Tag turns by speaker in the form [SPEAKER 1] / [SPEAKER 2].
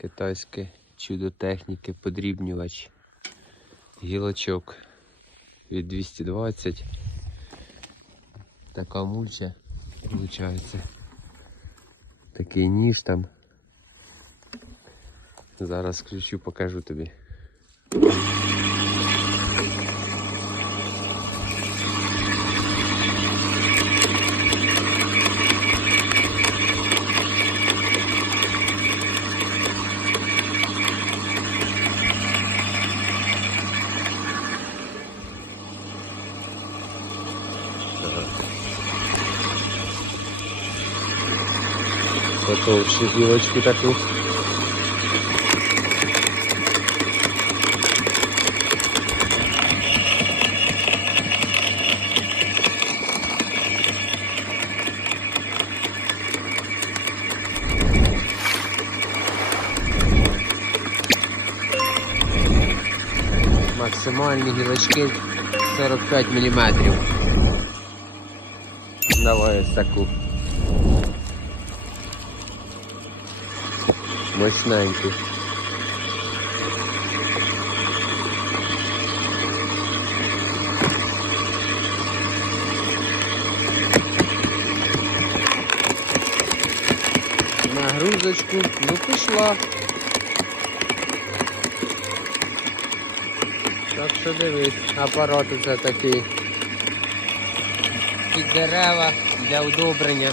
[SPEAKER 1] Китайське чудо техніки, подрібнювач. Гілочок від 220. Така мульча виходить. Такий ніж там. Зараз включу, покажу тобі. Потовщу гілочку таку. Максимальні гілочки 45 мм. Давай таку. Мощненький. Нагрузочку, ну пішла. Так що дивись, апарат це такий. Дерева для удобрення.